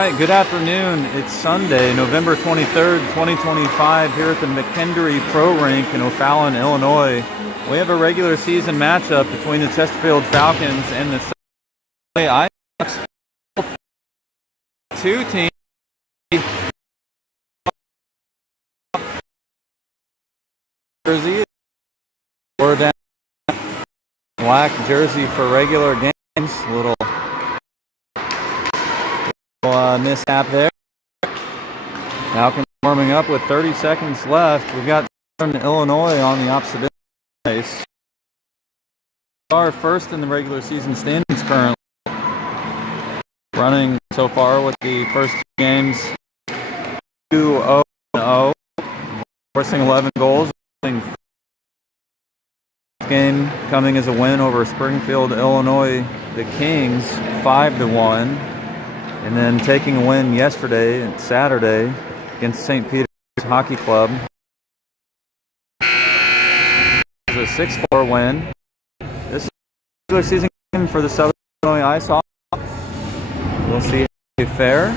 All right, good afternoon. It's Sunday, November 23rd, 2025, here at the McKendree Pro Rink in O'Fallon, Illinois. We have a regular season matchup between the Chesterfield Falcons and the Isox. Two teams. Jersey or down black jersey for regular games. Little mishap there. Falcons warming up with 30 seconds left. We've got Illinois on the opposite ice. Are first in the regular season standings currently, running so far with the first two games 2-0-0, forcing 11 goals. Game coming as a win over Springfield, Illinois, the Kings, 5-1, and then taking a win yesterday and Saturday against St. Peter's Hockey Club. It was a 6-4 win. This is a regular season game for the Southern Illinois Ice Hockey. We'll see if fair.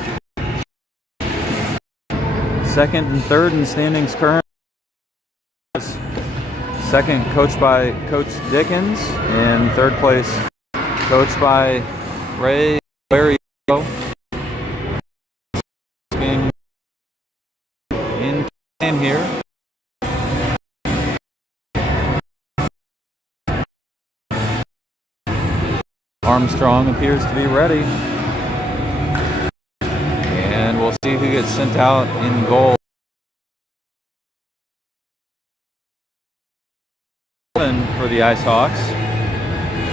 Second and third in standings current. Second coached by Coach Dickens, and third place coached by Ray Wario. In game here. Armstrong appears to be ready. And we'll see who gets sent out in goal. For the Ice Hawks.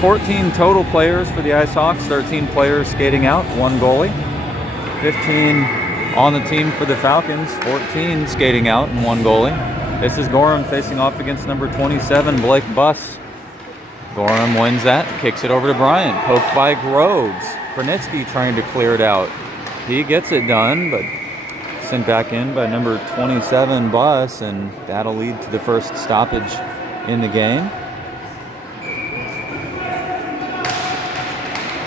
14 total players for the Ice Hawks, 13 players skating out, one goalie. 15 on the team for the Falcons, 14 skating out and one goalie. This is Gorham facing off against number 27, Blake Buss. Gorham wins that, kicks it over to Bryant, poked by Groves. Kranitsky trying to clear it out. He gets it done, but sent back in by number 27, Buss, and that'll lead to the first stoppage in the game.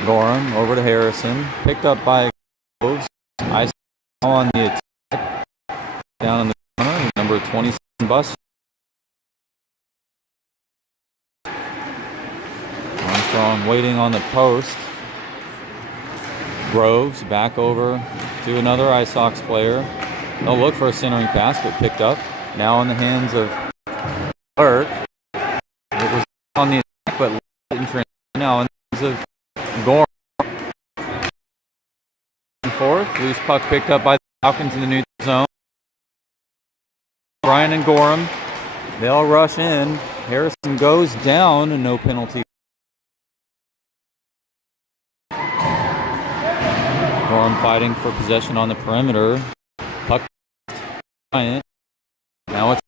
Gorham over to Harrison, picked up by Groves. Ice on the attack, down in the corner, number 27 Buss. Armstrong waiting on the post. Groves back over to another Ice Hawks player. They'll look for a centering pass, but picked up. Now in the hands of Burke. It was on the attack, but in transition now in the hands of Gorham. Fourth, loose puck picked up by the Falcons in the neutral zone. Bryan and Gorham, they'll rush in. Harrison goes down and no penalty. Gorham fighting for possession on the perimeter. Puck Bryant. Now it's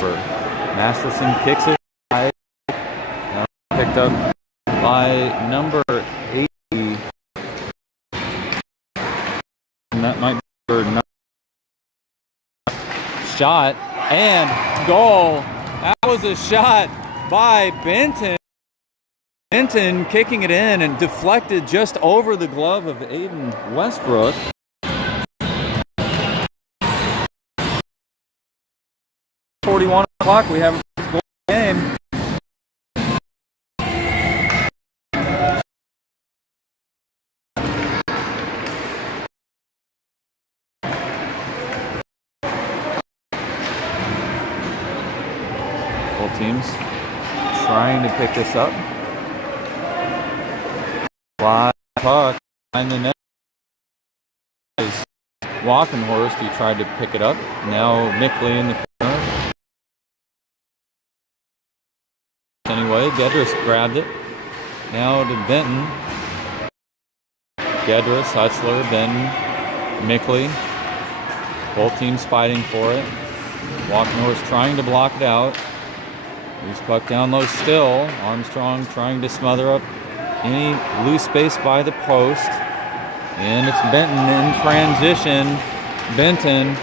Masterson kicks it. Now picked up by number 80. And that might be her shot and goal. That was a shot by Benton. Benton kicking it in and deflected just over the glove of Aiden Westbrook. .41 we have a goal game. Both teams trying to pick this up. Fly puck behind the net is Walkenhorst, who tried to pick it up. Now Mickley in the corner. Anyway, Gedris grabbed it. Now to Benton. Gedris, Hutzler, Benton, Mickley. Both teams fighting for it. Walkenhorst trying to block it out. Loose puck down low still. Armstrong trying to smother up any loose space by the post. And it's Benton in transition. Benton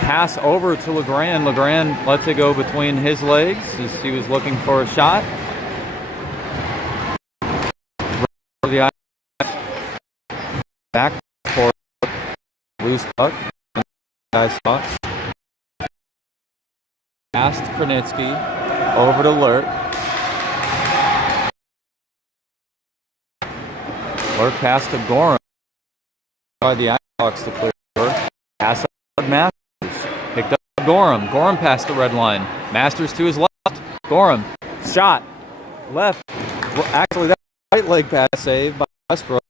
pass over to LeGrand. LeGrand lets it go between his legs as he was looking for a shot. The back for loose puck. Ice Hawks. Past Kranitsky. Over to Lurk. Lurk pass to Gorham. By the Ice Hawks to clear. Pass up Masters. Picked up Gorham. Gorham past the red line. Masters to his left. Gorham. Shot. Left. Actually, that right leg pass saved by Westbrook.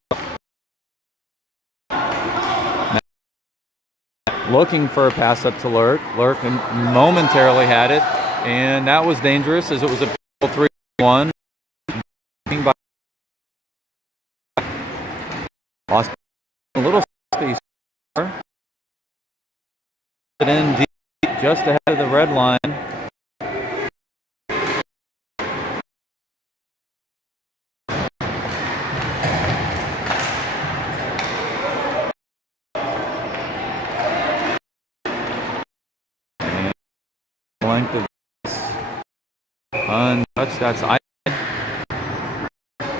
Looking for a pass up to Lurk. Lurk momentarily had it, and that was dangerous as it was a 3-1. Lost a little space. In deep, just ahead of the red line. Length of this. Untouched. That's I.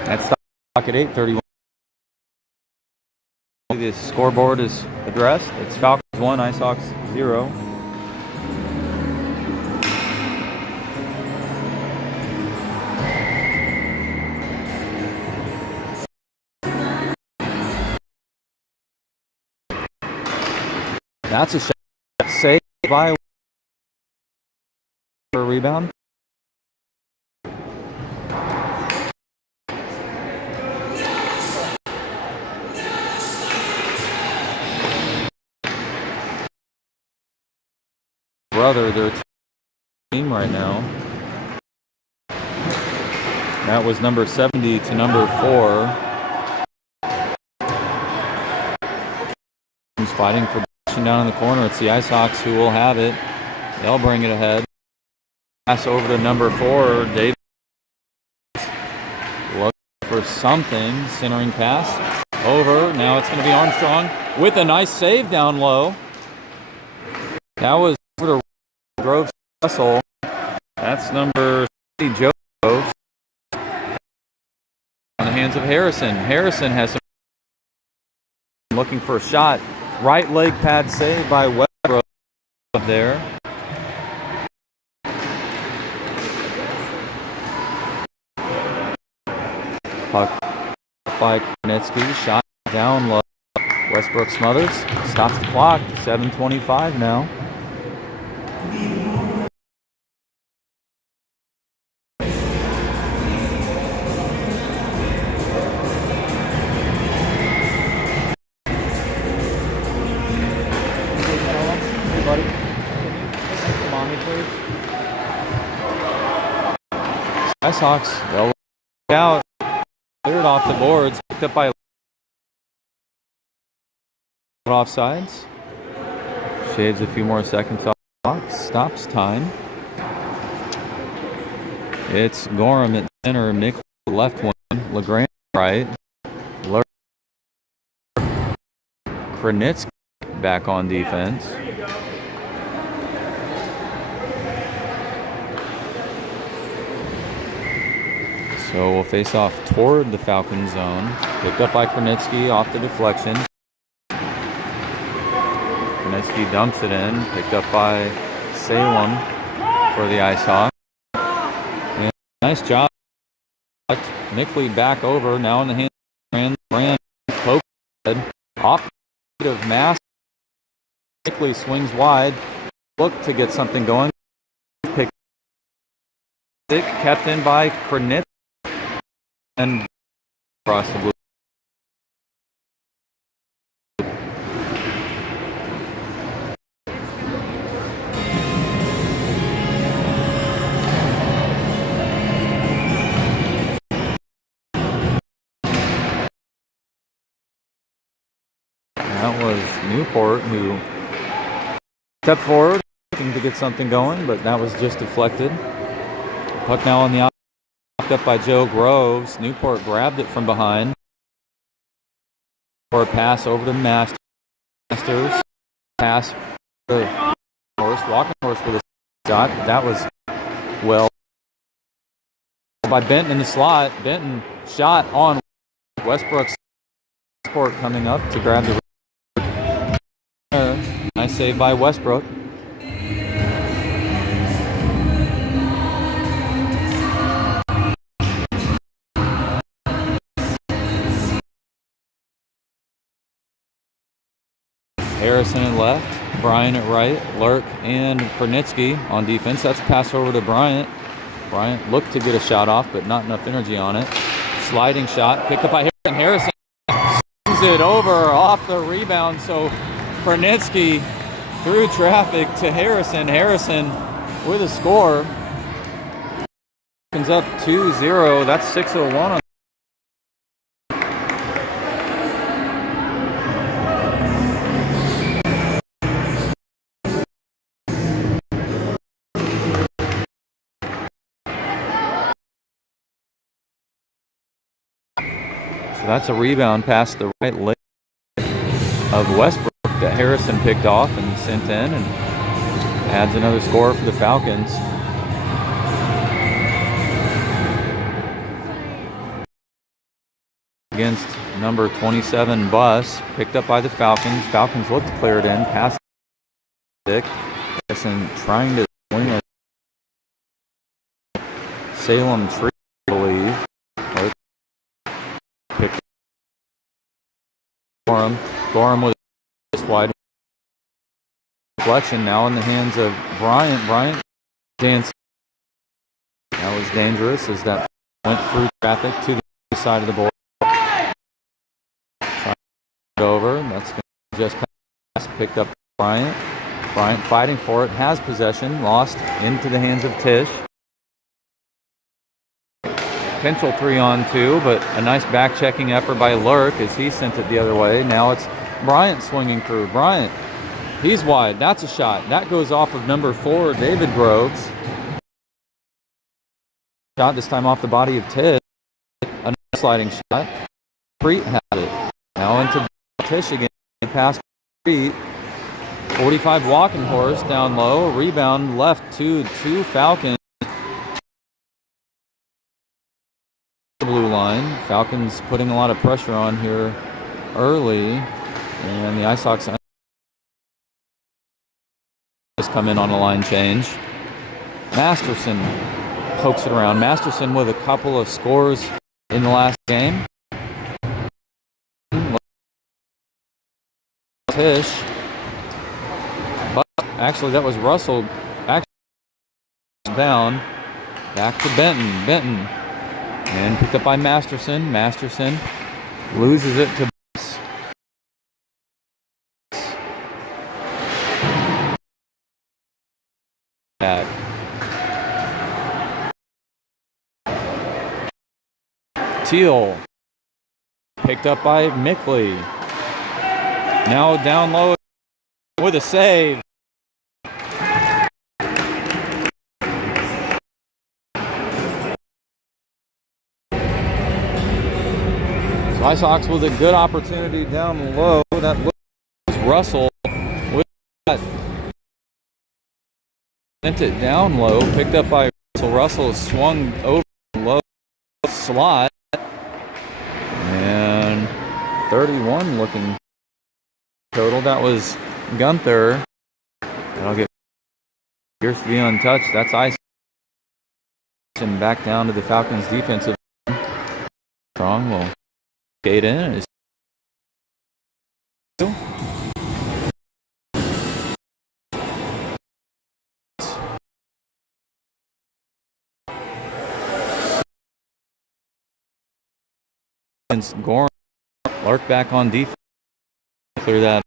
That's stock at 8:31. The scoreboard is addressed. It's Falcons 1, Ice Hawks 0. That's a shot saved by for a rebound. Brother, their team right now. That was number 70 to number 4. He's fighting for position down in the corner. It's the Ice Hawks who will have it. They'll bring it ahead. Pass over to number 4, Davis. Looking for something. Centering pass. Over. Now it's going to be Armstrong with a nice save down low. That was over to Groves Russell. That's number 60, Joe Groves. On the hands of Harrison. Harrison has some looking for a shot. Right leg pad save by Westbrook up there. Puck by Kranitsky. Shot down low. Westbrook smothers. Stops the clock. 7:25 now. Ice Hawks, they'll look out. Cleared off the boards. Picked up by offsides. Shaves a few more seconds off the clock. Stops time. It's Gorham at center. Nick left one. LeGrand right. Kranitsky back on defense. So we'll face off toward the Falcon zone. Picked up by Kranitsky off the deflection. Kranitsky dumps it in. Picked up by Salem for the Ice Hawks. And nice job. Mickley back over. Now in the hand of Brand. Poke off of Mass. Mickley swings wide. Look to get something going. Picked it. Kept in by Kranitsky. And across the blue. That was Newport who stepped forward looking to get something going, but that was just deflected. Puck now on the outside. Up by Joe Groves. Newport grabbed it from behind for a pass over to Masters. Pass to Horse. Walking Horse with a shot. That was well by Benton in the slot. Benton shot on Westbrook's Court coming up to grab the nice save by Westbrook. Harrison at left, Bryant at right, Lurk and Kornitsky on defense. That's a pass over to Bryant. Bryant looked to get a shot off, but not enough energy on it. Sliding shot, picked up by Harrison. Harrison sends it over off the rebound, so Kornitsky through traffic to Harrison. Harrison with a score. Opens up 2-0. That's 6:01 on. So that's a rebound past the right leg of Westbrook that Harrison picked off and sent in, and adds another score for the Falcons. Against number 27 Bus, picked up by the Falcons. Falcons look to clear it in, pass stick. Harrison trying to swing it. Salem Tree, I believe. Pick Gorham with this wide deflection now in the hands of Bryant. Bryant dancing. That was dangerous as that went through traffic to the side of the board. Trying to over. That's going to just pass. Picked up Bryant. Bryant fighting for it. Has possession. Lost into the hands of Tisch. Potential 3-on-2, but a nice back-checking effort by Lurk as he sent it the other way. Now it's Bryant swinging through. Bryant, he's wide. That's a shot. That goes off of number 4, David Groves. Shot this time off the body of Tisch. Another sliding shot. Preet had it. Now into Tisch again. Pass Preet. 45 walking horse down low. Rebound left to Falcons. Blue line. Falcons putting a lot of pressure on here early, and the Ice Hawks just come in on a line change. Masterson pokes it around. Masterson with a couple of scores in the last game. Tisch, but actually that was Russell. Actually down. Back to Benton. And picked up by Masterson. Masterson loses it to back. Teal picked up by Mickley. Now down low with a save. Ice Hawks with a good opportunity down low. That was Russell with that. Sent it down low, picked up by Russell. Russell swung over low slot. And 31 looking total. That was Gunther. That'll get appears to be untouched. That's Ice. And back down to the Falcons defensive. Strong will skate in. Gorham, Lark back on defense. Clear that.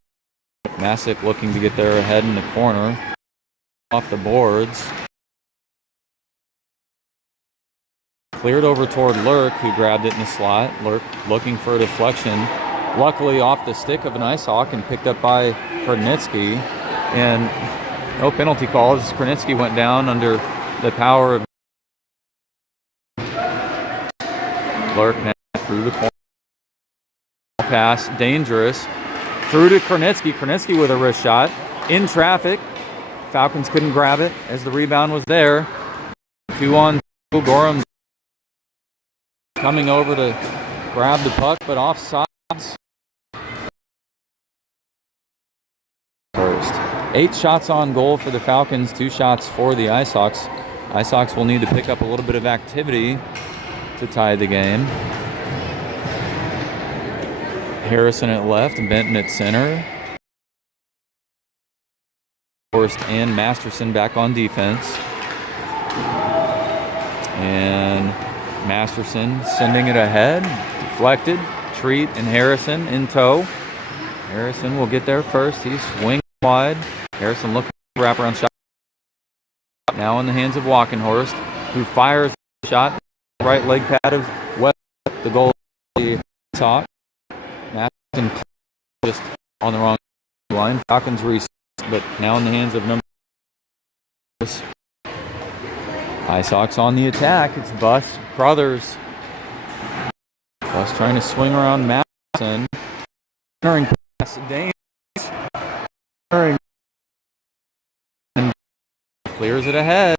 Masick looking to get there ahead in the corner. Off the boards. Cleared over toward Lurk, who grabbed it in the slot. Lurk looking for a deflection. Luckily off the stick of an Ice Hawk and picked up by Kornitsky. And no penalty calls. Kornitsky went down under the power of Lurk now through the corner. Pass, dangerous. Through to Kornitsky. Kornitsky with a wrist shot. In traffic. Falcons couldn't grab it as the rebound was there. 2-on-2. Gorham coming over to grab the puck, but offsides. 8 shots on goal for the Falcons, 2 shots for the Ice Hawks. Ice Hawks will need to pick up a little bit of activity to tie the game. Harrison at left, Benton at center. Forrest and Masterson back on defense. And Masterson sending it ahead, deflected. Treat and Harrison in tow. Harrison will get there first. He's swinging wide. Harrison looking for a wraparound shot. Now in the hands of Walkenhorst, who fires the shot. Right leg pad of West, the goal of the Hawks. Masterson just on the wrong line. Falcons reset, but now in the hands of number. Ice Hawks on the attack. It's Bus Crothers. Bus trying to swing around Masterson. Entering pass Dames. And clears it ahead.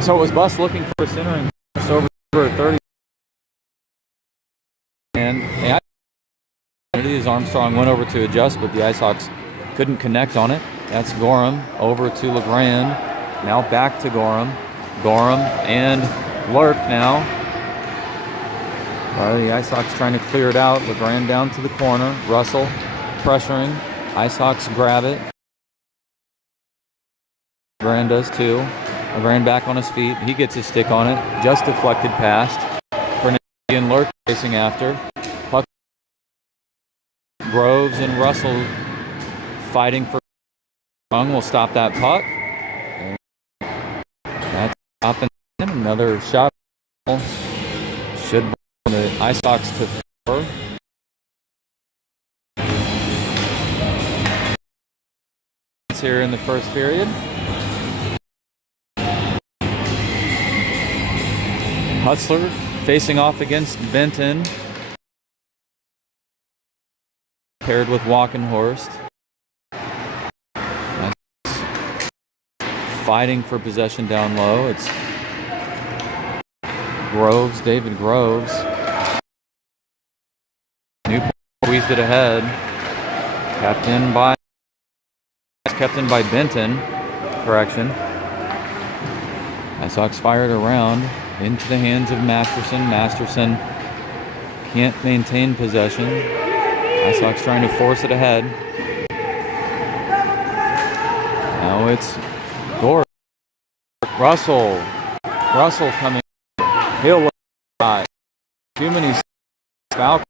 So it was Bus looking for a centering pass over 30. And as Armstrong went over to adjust, but the Ice Hawks couldn't connect on it. That's Gorham over to LeGrand. Now back to Gorham. Gorham and Lurk now. The Ice Hawks trying to clear it out. LeGrand down to the corner. Russell pressuring. Ice Hawks grab it. LeGrand does too. LeGrand back on his feet. He gets his stick on it. Just deflected past. And Lurk racing after. Puck. Groves and Russell fighting for Young will stop that puck. And that's up and in. Another shot. Should bring the Ice Hawks to 4. Here in the first period. Hutzler facing off against Benton. Paired with Walkenhorst. Fighting for possession down low. It's Groves, David Groves. Newport squeezed it ahead. Kept in by Benton. Correction. Ice Hawks fired around into the hands of Masterson. Masterson can't maintain possession. Ice Hawks trying to force it ahead. Now it's Gore. Russell coming. He'll look high. Too many Falcons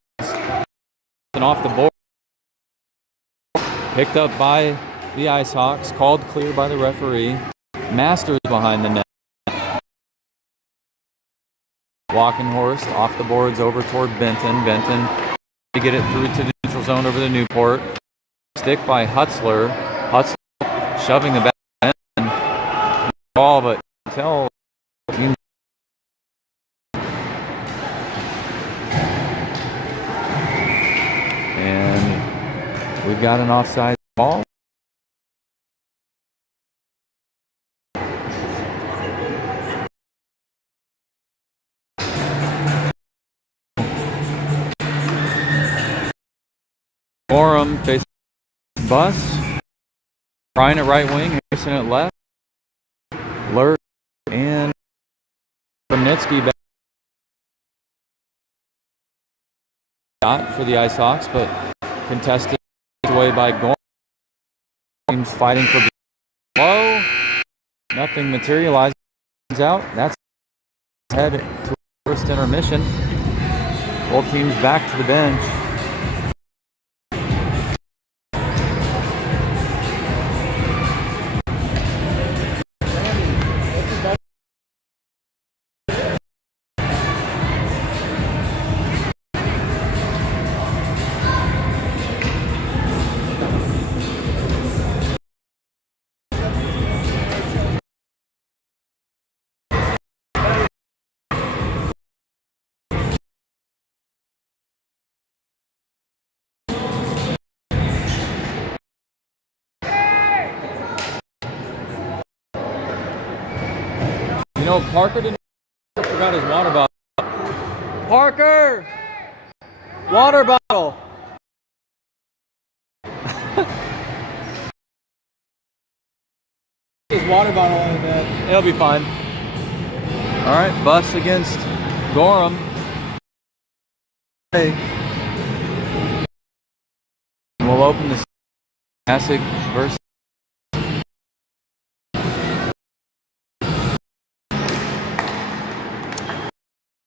and off the board. Picked up by the Ice Hawks. Called clear by the referee. Masters behind the net. Walkenhorst off the boards over toward Benton. Benton to get it through to the neutral zone over the Newport. Stick by Hutzler. Hutzler shoving the back end. Ball, but tell. And we've got an offside ball. Gorham facing Bus. Ryan at right wing, Harrison at left. Lurk and Bromnitsky back. Shot for the Ice Hawks, but contested away by Gorham. Teams fighting for low. Nothing materializes out. That's head to first intermission. Both teams back to the bench. You know, Parker didn't forgot his water bottle. Parker! Water bottle! His water bottle in bed. It'll be fine. All right, Bus against Gorham. Hey. We'll open this classic versus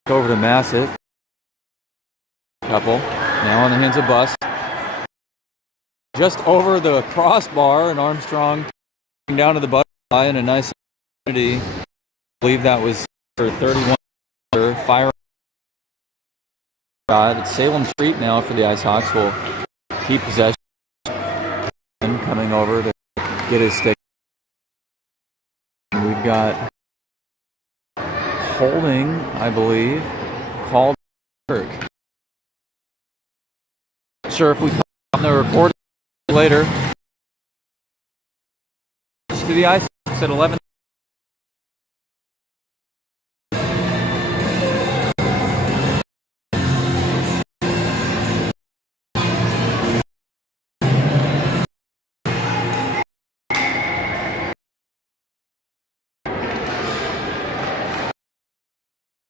over to Massett. Couple now in the hands of Bus. Just over the crossbar, and Armstrong down to the butterfly in a nice opportunity. I believe that was for 31 fire shot. It's Salem Street now for the Ice Hawks. Will keep possession. And coming over to get his stick. And we've got holding, I believe, called Kirk. Not sure if we come on the recording later. To the Ice Hawks at 11.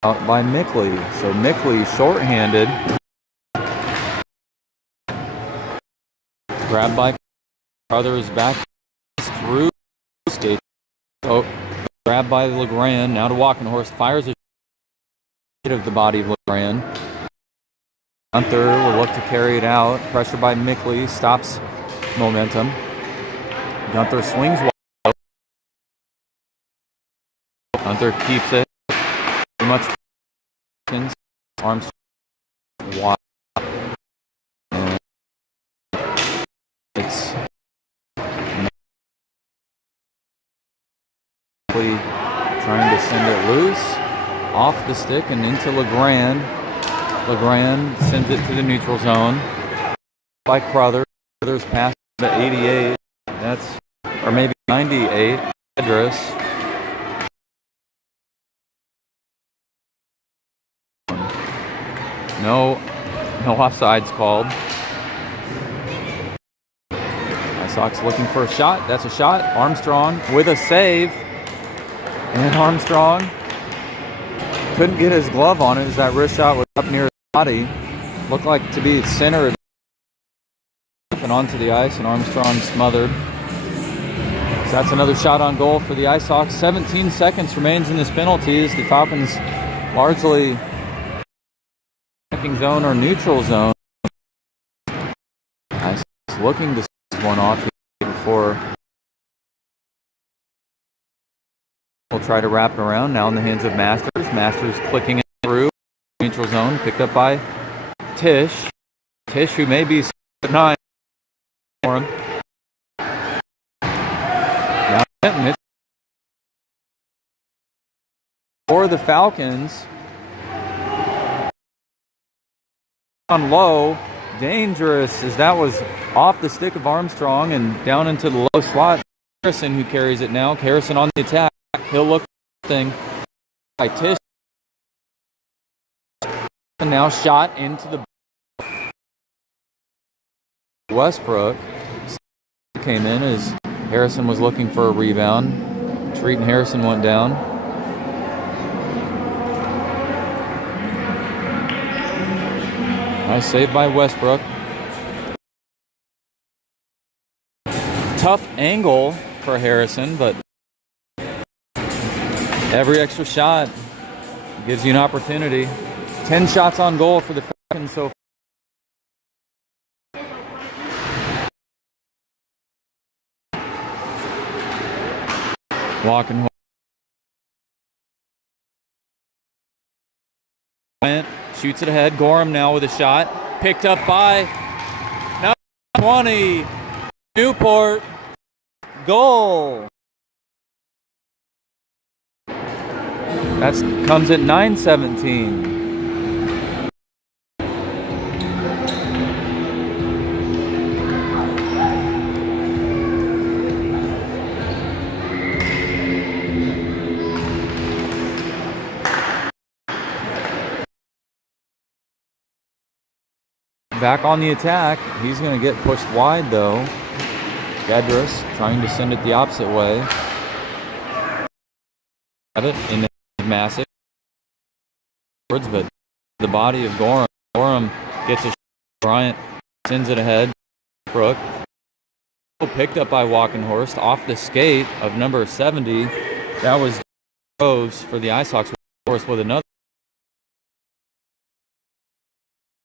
Out by Mickley. So Mickley shorthanded. Grabbed by Crothers back through skate. Oh, grabbed by LeGrand. Now to Walking Horse. Fires a hit of the body of LeGrand. Gunther will look to carry it out. Pressure by Mickley. Stops momentum. Gunther swings wide. Gunther keeps it. Much Armstrong wide. And it's trying to send it loose off the stick and into LeGrand. LeGrand sends it to the neutral zone by Crothers. Crothers passes to 88. That's, or maybe 98. Address. No offsides called. Ice Hawks looking for a shot. That's a shot. Armstrong with a save. And Armstrong couldn't get his glove on it as that wrist shot was up near his body. Looked like to be center and onto the ice, and Armstrong smothered. So that's another shot on goal for the Ice Hawks. 17 seconds remains in this penalty as the Falcons largely zone or neutral zone. Ice looking to send one off here before we'll try to wrap it around. Now in the hands of Masters. Masters clicking it through neutral zone, picked up by Tish. Tish, who may be 9 for him. Now Hinton for the Falcons. On low, dangerous as that was off the stick of Armstrong and down into the low slot. Harrison who carries it now. Harrison on the attack. He'll look for the thing by Tish. And now shot into the Westbrook. Came in as Harrison was looking for a rebound. Treat and Harrison went down. Nice save by Westbrook. Tough angle for Harrison, but every extra shot gives you an opportunity. 10 shots on goal for the Falcons so far. Walking shoots it ahead. Gorham now with a shot. Picked up by number 20. Newport. Goal. That comes at 9:17. back on the attack. He's going to get pushed wide, though. Gedris trying to send it the opposite way. Have it in the massive. But the body of Gorham. Gorham gets a shot. Bryant sends it ahead. Brook. Picked up by Walkenhorst off the skate of number 70. That was Groves for the Ice Hawks. With another.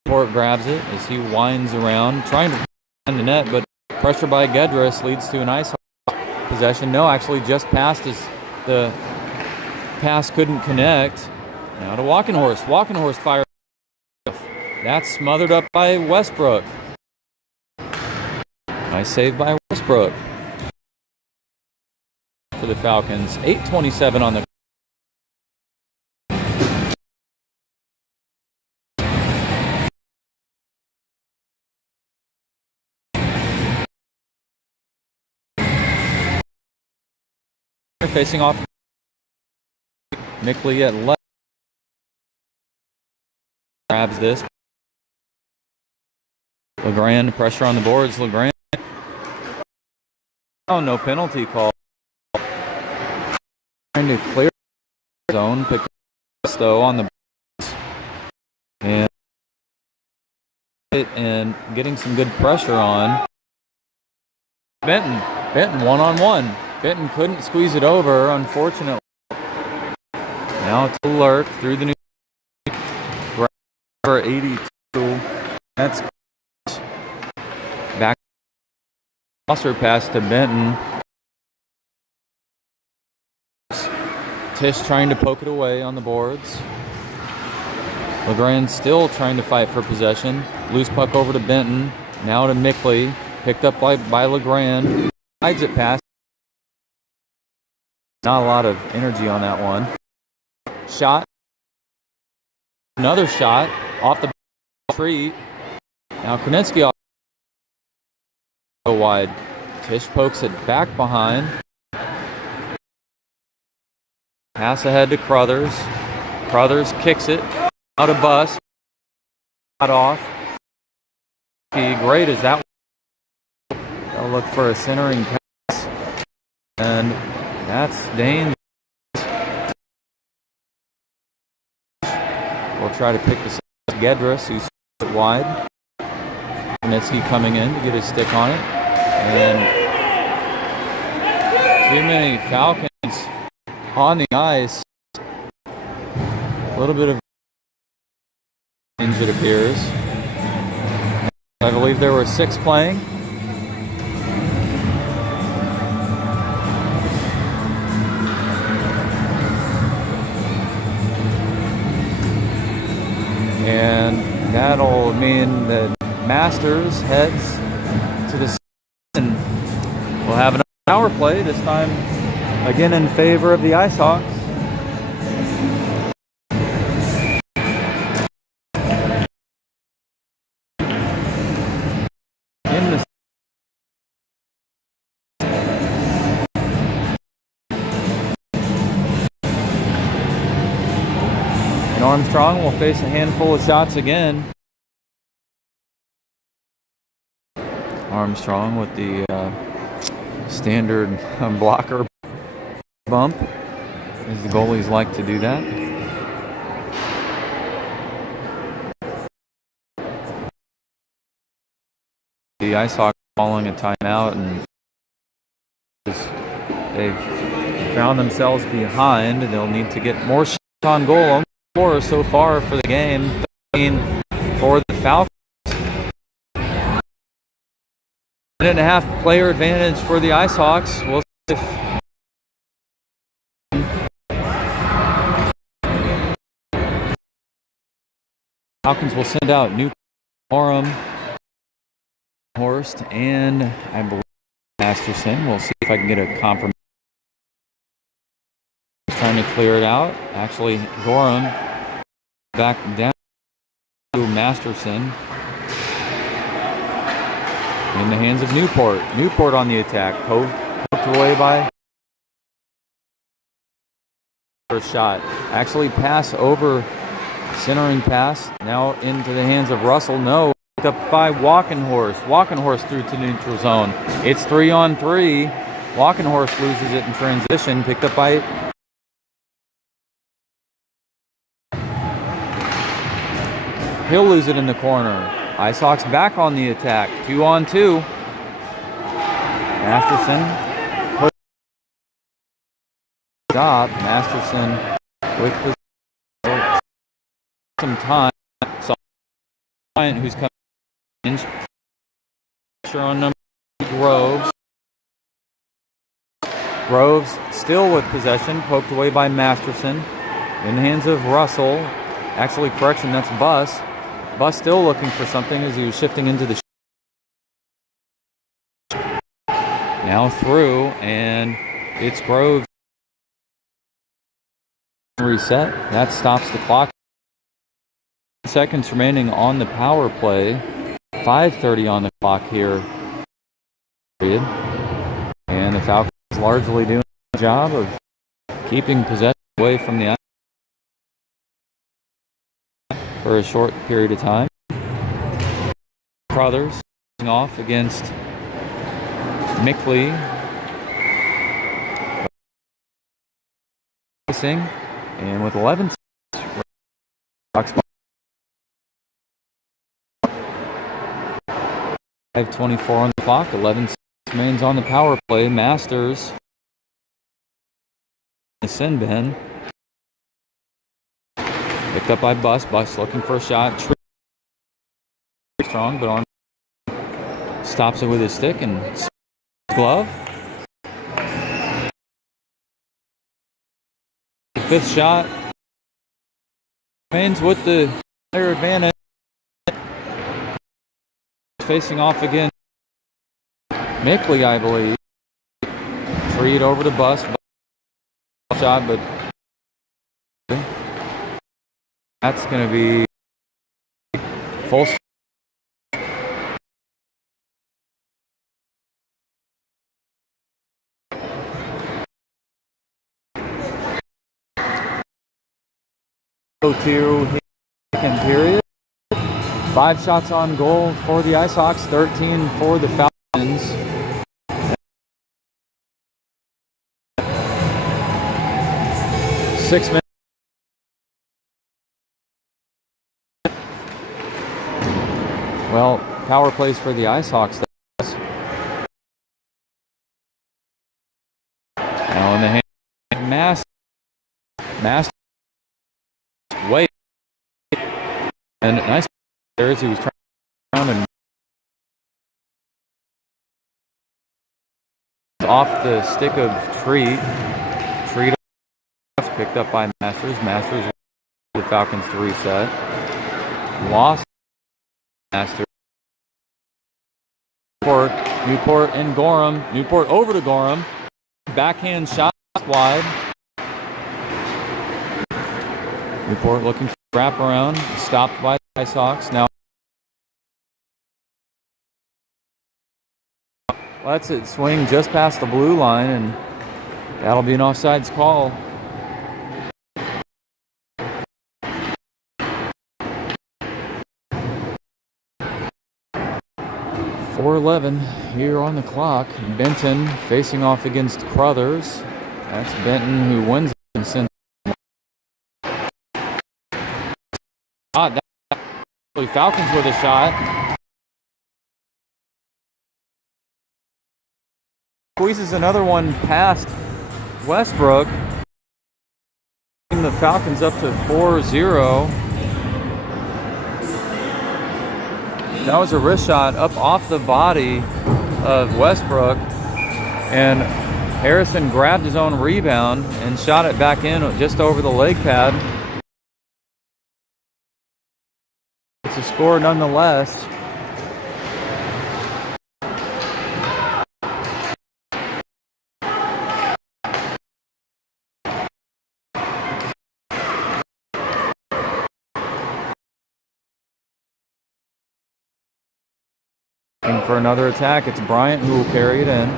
Port grabs it as he winds around, trying to find the net, but pressure by Gedris leads to an Ice Hawk possession. No, actually just passed as the pass couldn't connect. Now to Walkenhorst. Walkenhorst fires. That's smothered up by Westbrook. Nice save by Westbrook for the Falcons. 8:27 on the. Facing off. Mickley at left. Grabs this. LeGrand, pressure on the boards. LeGrand. Oh, no penalty call. Trying to clear the zone. Pick up though on the boards. And getting some good pressure on. Benton one-on-one. Benton couldn't squeeze it over, unfortunately. Now to Lurk through the new for 82. That's back. Foster pass to Benton. Tisch trying to poke it away on the boards. LeGrand still trying to fight for possession. Loose puck over to Benton. Now to Mickley. Picked up by LeGrand. Hides it past. Not a lot of energy on that one. Shot. Another shot off the tree. Now Kornetsky off. Go wide. Tisch pokes it back behind. Pass ahead to Crothers. Crothers kicks it. Out of bus. Cut off. Great as that. They'll look for a centering pass. And that's dangerous. We'll try to pick this up. Gedris, who's wide. Kornetsky coming in to get his stick on it. And too many Falcons on the ice. A little bit of change, it appears. I believe there were 6 playing. And that'll mean that Masters heads to the and we'll have another power play, this time again in favor of the Ice Hawks. Armstrong will face a handful of shots again. Armstrong with the standard blocker bump, as the goalies like to do that. The Ice Hawks calling a timeout, and they've found themselves behind. They'll need to get more shots on goal. Score so far for the game, 13 for the Falcons. 1.5 player advantage for the Ice Hawks. We'll see if Falcons will send out new Gorham, Horst, and I believe Masterson. We'll see if I can get a confirmation. Trying to clear it out. Actually, Gorham back down to Masterson. In the hands of Newport. Newport on the attack. Poked away by first shot. Actually pass over, centering pass. Now into the hands of Russell. No. picked up by Walking Horse. Walking Horse through to neutral zone. It's 3-on-3. Walking Horse loses it in transition. Picked up by he'll lose it in the corner. Ice Hawks back on the attack. 2-on-2. Masterson. Stop. Masterson with some time. Who's coming in. Pressure on number Groves. Groves still with possession. Poked away by Masterson. In the hands of Russell. Actually, correction, that's Buss. Buss still looking for something as he was shifting into the now through, and it's Groves. Reset. That stops the clock. Seconds remaining on the power play. 5:30 on the clock here. And the Falcons largely doing a job of keeping possession away from the for a short period of time. Crothers off against Mickley. And with 11 5:24 on the clock, 11 remains on the power play. Masters the sin bin. Picked up by Buss. Buss looking for a shot. Strong, but on stops it with his stick and glove. The fifth shot remains with the player advantage. Facing off again. Mickley, I believe. Treat over to Buss. Shot, but that's going to be full. To second period. 5 shots on goal for the Ice Hawks, 13 for the Falcons. Six minutes. Well, power plays for the Ice Hawks. Now in the hand, Mass. Wait. And nice as he was trying around and off the stick of Treat picked up by Masters. The Falcons to reset. Lost Masters. Newport and Gorham. Newport over to Gorham. Backhand shot wide. Newport looking for wrap around. Stopped by the Ice Hawks. Now lets it swing just past the blue line, and that'll be an offsides call. .4:11 here on the clock. Benton facing off against Crothers. That's Benton who wins it and sends. Falcons with a shot. Squeezes another one past Westbrook. The Falcons up to 4-0. That was a wrist shot up off the body of Westbrook, and Harrison grabbed his own rebound and shot it back in just over the leg pad. It's a score nonetheless. For another attack, it's Bryant who will carry it in.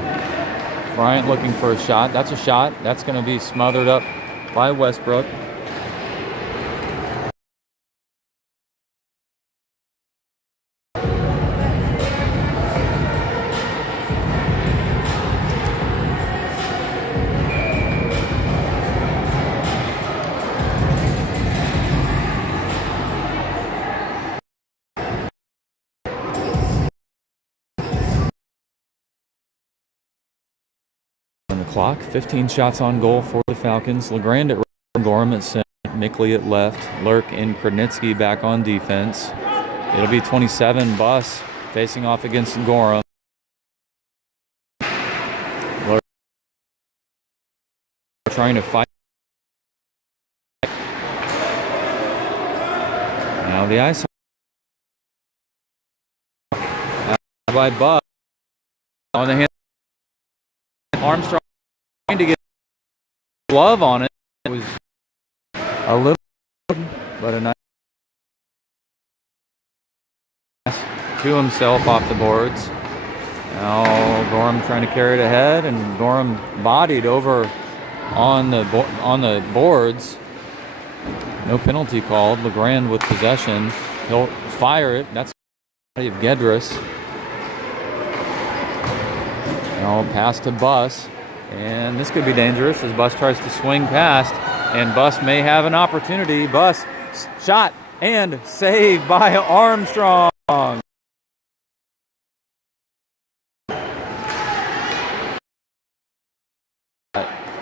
Bryant looking for a shot. That's a shot. That's going to be smothered up by Westbrook. clock. 15 shots on goal for the Falcons. LeGrand at right, Gorham at center, Mickley at left, Lurk and Krudnitsky back on defense. It'll be 27 Bus facing off against Gorham. Lurk trying to fight. Now the ice by Bus on the hand. Armstrong trying to get a glove on it. It was a little, but a nice pass to himself off the boards. Now Gorham trying to carry it ahead, and Gorham bodied over on the boards. No penalty called. LeGrand with possession. He'll fire it. That's the body of Gedris. Now pass to Bus, and this could be dangerous as Bus tries to swing past, and Bus may have an opportunity. Bus shot and saved by Armstrong.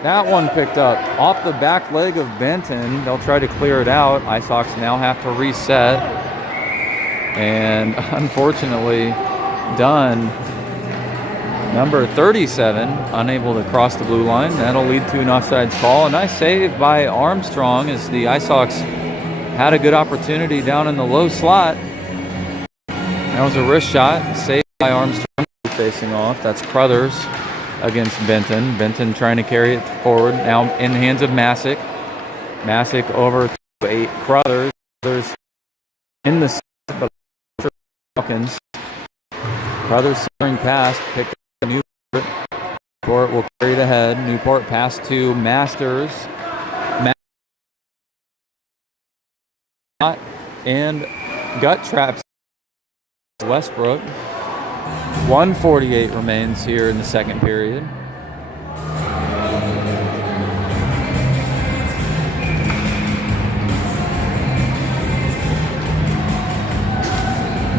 That one picked up off the back leg of Benton. They'll try to clear it out. Ice Hawks now have to reset. And unfortunately, Dunn, number 37, unable to cross the blue line. That'll lead to an offsides call. A nice save by Armstrong as the Ice Hawks had a good opportunity down in the low slot. That was a wrist shot, saved by Armstrong facing off. That's Crothers against Benton. Benton trying to carry it forward. Now in the hands of Masick. Masick over to 8. Crothers. Crothers in the Falcons. Crothers centering pass. Picked up Newport. Newport will carry it ahead. Newport pass to Masters. And gut traps Westbrook. 1:48 remains here in the second period.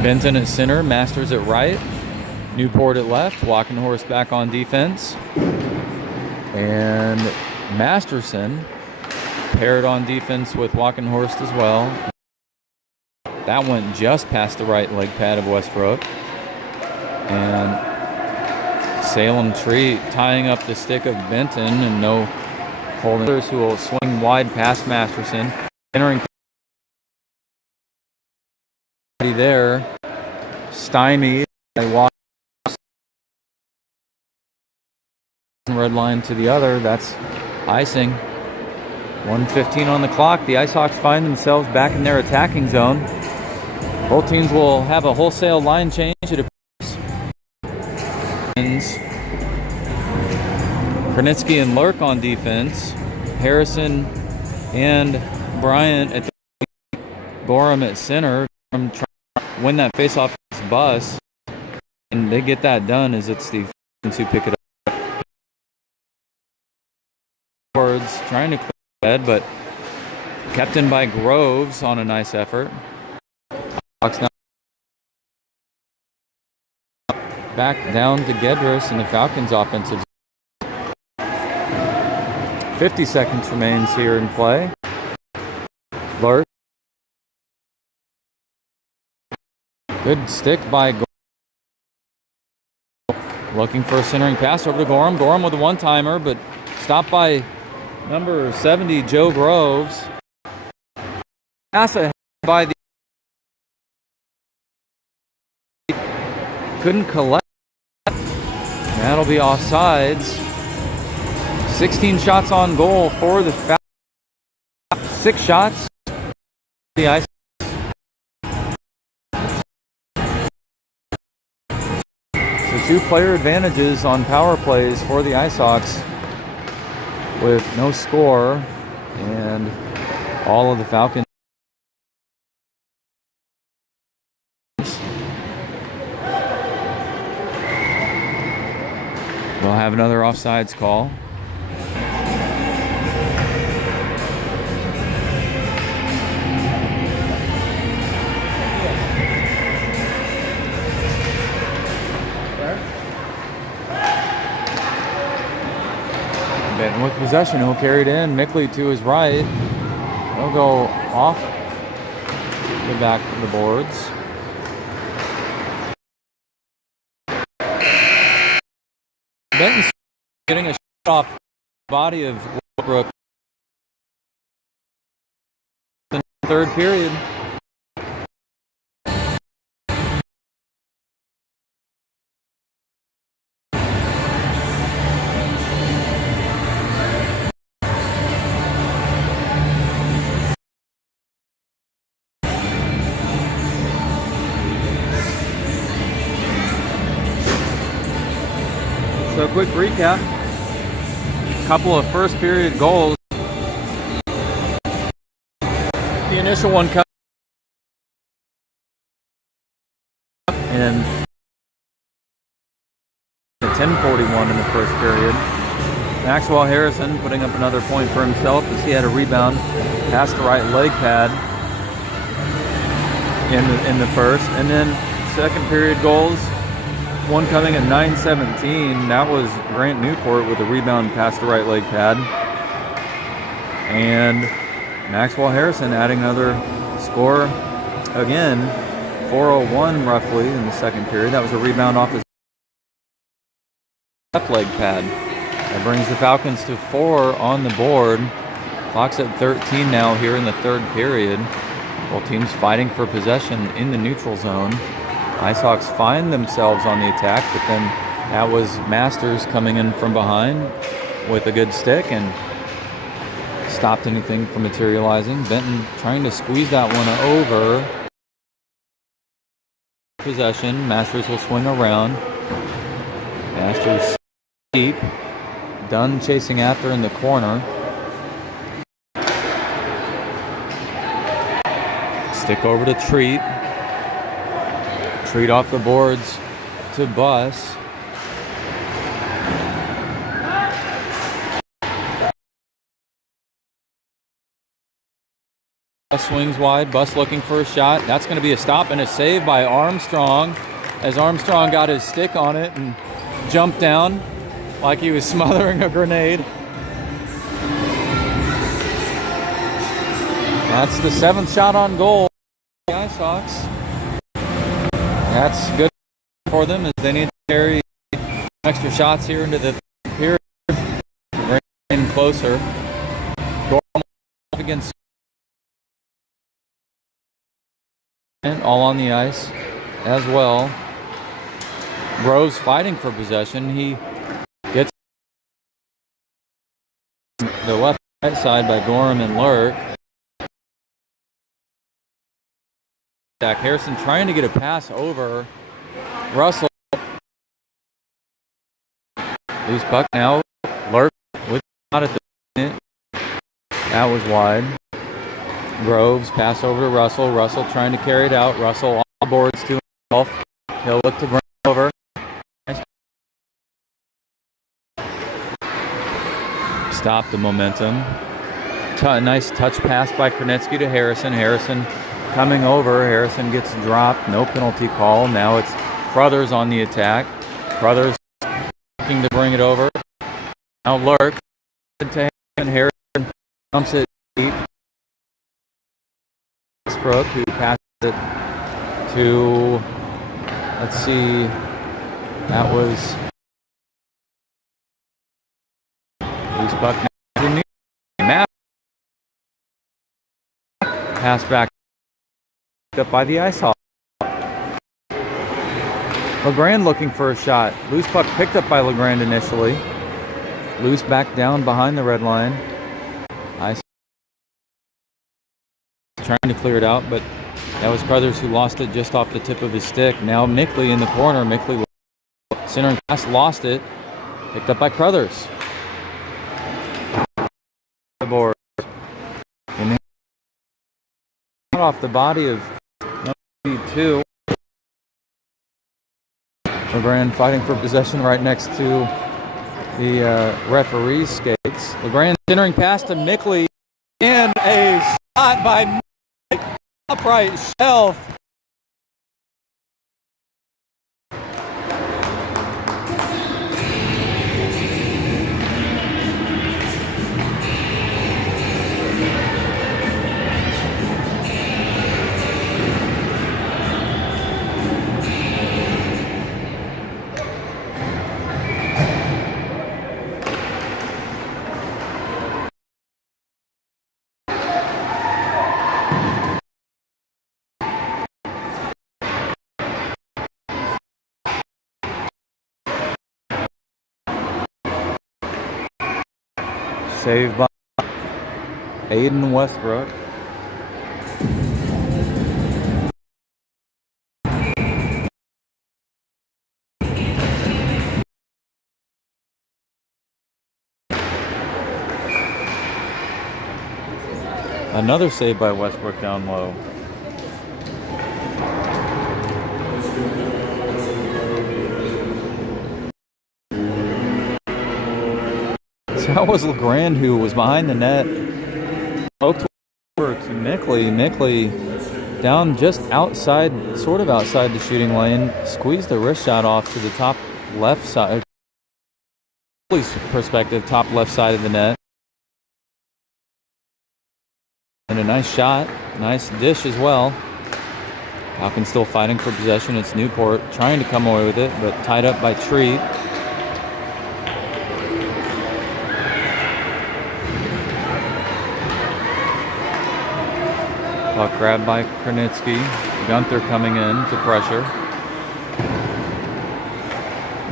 Benton at center, Masters at right, Newport at left, Walkenhorst back on defense, and Masterson paired on defense with Walkenhorst as well. That went just past the right leg pad of Westbrook. And Salem Tree tying up the stick of Benton, and no holding. Others who will swing wide past Masterson. Entering there. Stymied. They walk red line to the other. That's icing. 1:15 on the clock. The Ice Hawks find themselves back in their attacking zone. Both teams will have a wholesale line change. Krudnitsky and Lurk on defense. Harrison and Bryant at the Gorham at center. Gorham trying to win that face-off Bus, and they get that done as it's the Falcons who pick it up. Words trying to clear the head, but kept in by Groves on a nice effort. Hawks now back down to Gedris and the Falcons offensive. 50 seconds remains here in play. Lurk. Good stick by Gorham. Looking for a centering pass over to Gorham. Gorham with a one-timer, but stopped by number 70, Joe Groves. Pass ahead by the... Couldn't collect. That'll be offsides. 16 shots on goal for the Falcons. 6 shots. The Ice. So 2 player advantages on power plays for the Ice Hawks with no score, and all of the Falcons. We'll have another offsides call. with possession, he'll carry it in. Mickley to his right. He'll go off the back of the boards. Benton's getting a shot off the body of Willowbrook in the third period. So quick recap, a couple of first period goals. The initial one cut in 10:41 in the first period. Maxwell Harrison putting up another point for himself as he had a rebound past the right leg pad in the first. And then second period goals. One coming at 9:17. That was Grant Newport with a rebound past the right leg pad. And Maxwell Harrison adding another score again, 4:01 roughly in the second period. That was a rebound off his left leg pad. That brings the Falcons to 4 on the board. Clock's at 13 now here in the third period. Both teams fighting for possession in the neutral zone. IceHawks find themselves on the attack, but then that was Masters coming in from behind with a good stick and stopped anything from materializing. Benton trying to squeeze that one over. Possession. Masters will swing around. Masters deep. Dunn chasing after in the corner. Stick over to Treat. Treat off the boards to Buss. Buss swings wide. Buss looking for a shot. That's going to be a stop and a save by Armstrong as Armstrong got his stick on it and jumped down like he was smothering a grenade. That's the 7th shot on goal. The IceHawks. That's good for them as they need to carry extra shots here into the period. Bring in closer. Gorham against all on the ice as well. Groves fighting for possession. He gets the left side by Gorham and Lurk. Harrison trying to get a pass over Russell. Loose puck now. Lurk with not at the minute. That was wide. Groves pass over to Russell. Russell trying to carry it out. Russell on the boards to himself. He'll look to bring it over. Stop the momentum. Nice touch pass by Kernetsky to Harrison. Harrison coming over. Harrison gets dropped. No penalty call. Now it's Crothers on the attack. Crothers looking to bring it over. Now Lurk to Harrison dumps it deep. Westbrook who passes it to, let's see, that was loose puck. Pass back up by the IceHawks. LeGrand looking for a shot. Loose puck picked up by LeGrand initially. Loose back down behind the red line. Ice trying to clear it out, but that was Crothers who lost it just off the tip of his stick. Now Mickley in the corner. Mickley center pass, lost it. Picked up by Crothers. The board. And off the body of number 2. LeGrand fighting for possession right next to the referee's skates. LeGrand centering pass to Mickley and a shot by Mickley. Upright shelf. Saved by Aiden Westbrook. Another save by Westbrook down low. So that was LeGrand who was behind the net. Poked over to Mickley. Mickley down just outside, sort of outside the shooting lane. Squeezed a wrist shot off to the top left side. Perspective, top left side of the net. And a nice shot, nice dish as well. Falcons still fighting for possession. It's Newport trying to come away with it, but tied up by Treat. Puck grabbed by Kranitsky. Gunther coming in to pressure.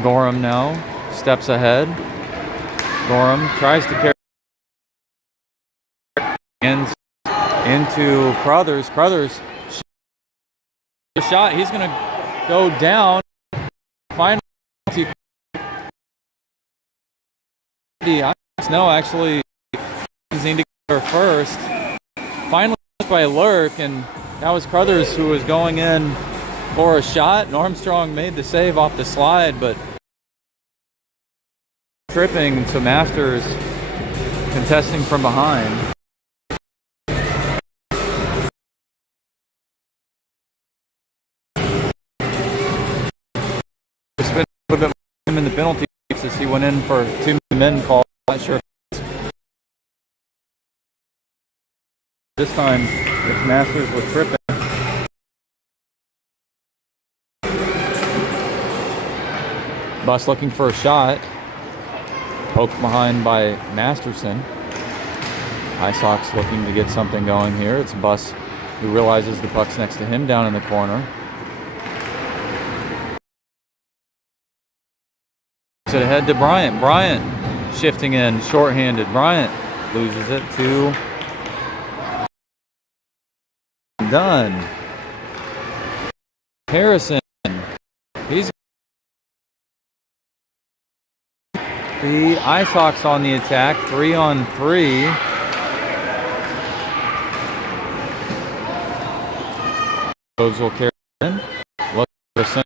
Gorham now steps ahead. Gorham tries to carry and into Crothers. Crothers shot. He's going to go down. Finally, no, actually, using to get her first. Finally, by Lurk, and that was Crothers who was going in for a shot. And Armstrong made the save off the slide, but tripping to Masters contesting from behind. Spent a little bit more in the penalty box as he went in for 2 men call. Not sure this time if Masters was tripping. Bus looking for a shot. Poked behind by Masterson. Ice Sox looking to get something going here. It's Bus who realizes the puck's next to him down in the corner. It ahead to Bryant. Bryant shifting in, shorthanded. Bryant loses it to Dunn. Harrison. He's the Ice Hawks on the attack, 3-on-3. Those will carry in. Look for center.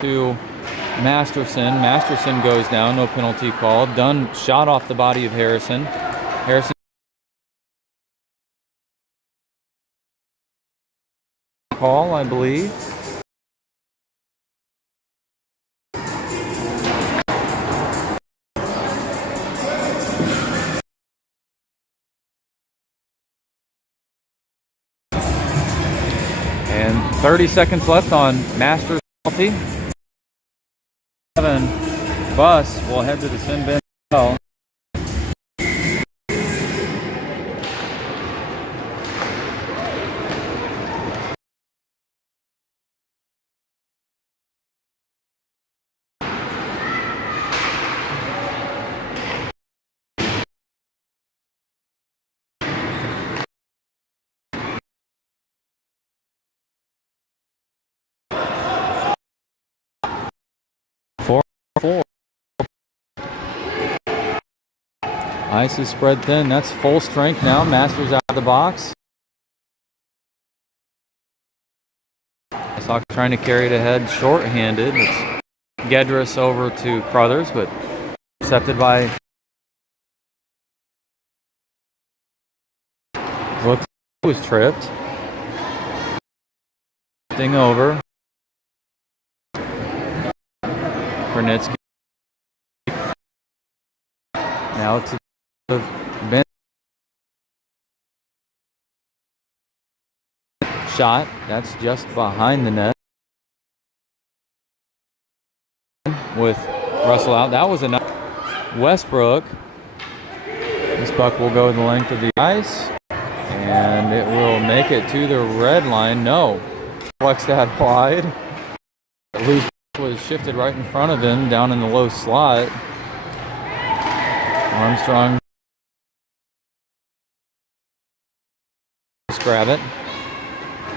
To Masterson. Masterson goes down, no penalty called. Dunn shot off the body of Harrison. Harrison call, I believe. And 30 seconds left on Masters penalty. Bus will head to the sin bin. Well. Four. Ice is spread thin. That's full strength now. Masters out of the box. Sox trying to carry it ahead short-handed. It's Gedris over to Crothers, but intercepted by looks was tripped. Thing over. Kranitsky. Now to Ben. Shot. That's just behind the net. With Russell out. That was enough. Westbrook. This puck will go the length of the ice. And it will make it to the red line. No. Flex that wide. Loose was shifted right in front of him, down in the low slot. Armstrong just grab it.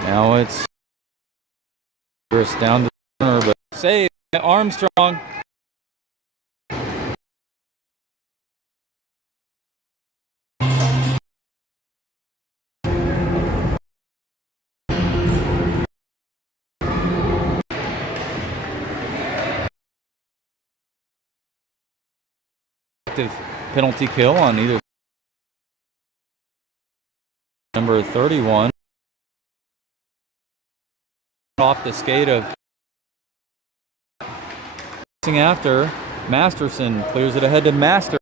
Now it's down to the corner, but save Armstrong. Penalty kill on either number 31 off the skate of after Masterson clears it ahead to Master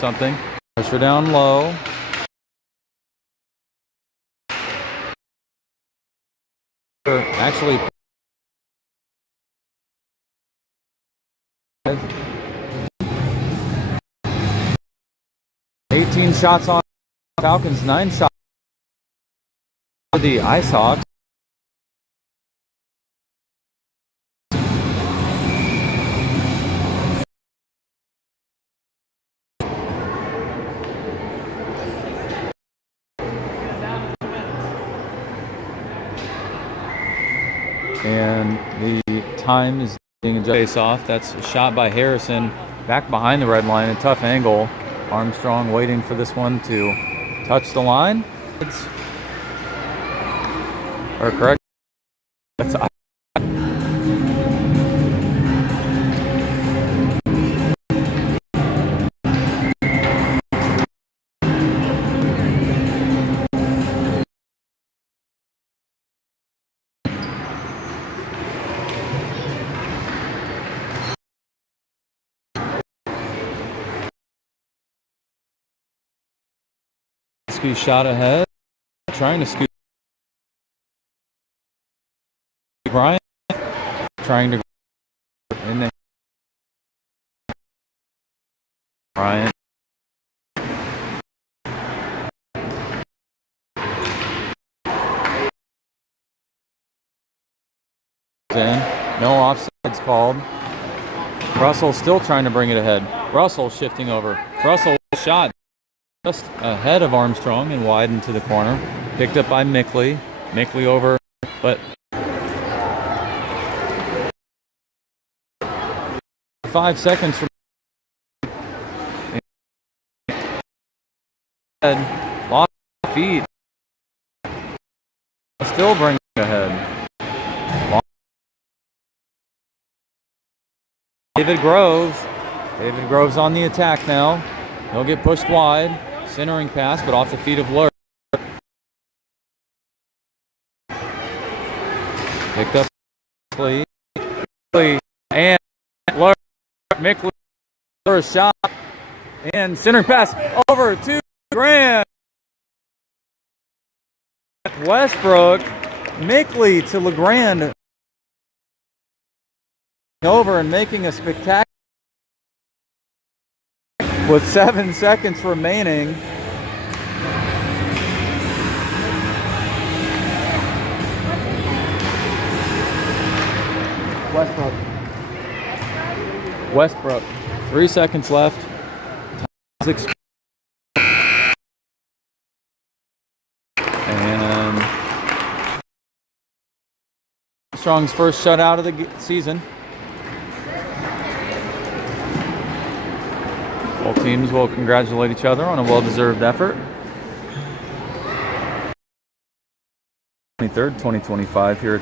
something. Pressure down low. Actually 18 shots on Falcons, 9 shots for the Ice Hawks. And the time is being adjusted. Face off. That's a shot by Harrison back behind the red line, a tough angle. Armstrong waiting for this one to touch the line. Or correct. That's 2 shot ahead, trying to scoot. Bryant trying to in the Bryant. No offsides called. Russell still trying to bring it ahead. Russell shifting over. Russell shot just ahead of Armstrong and wide into the corner. Picked up by Mickley. Mickley over, but 5 seconds from lost feet. Still bringing it ahead. David Groves. David Groves on the attack now. He'll get pushed wide. Centering pass, but off the feet of Lurk. Picked up Mickley. And Lurk. Mickley for a shot. And center pass over to Grant. Westbrook. Mickley to LeGrand. Over and making a spectacular with 7 seconds remaining. Westbrook. 3 seconds left. And Armstrong's first shutout of the season. Both teams will congratulate each other on a well-deserved effort. 23rd, 2025 here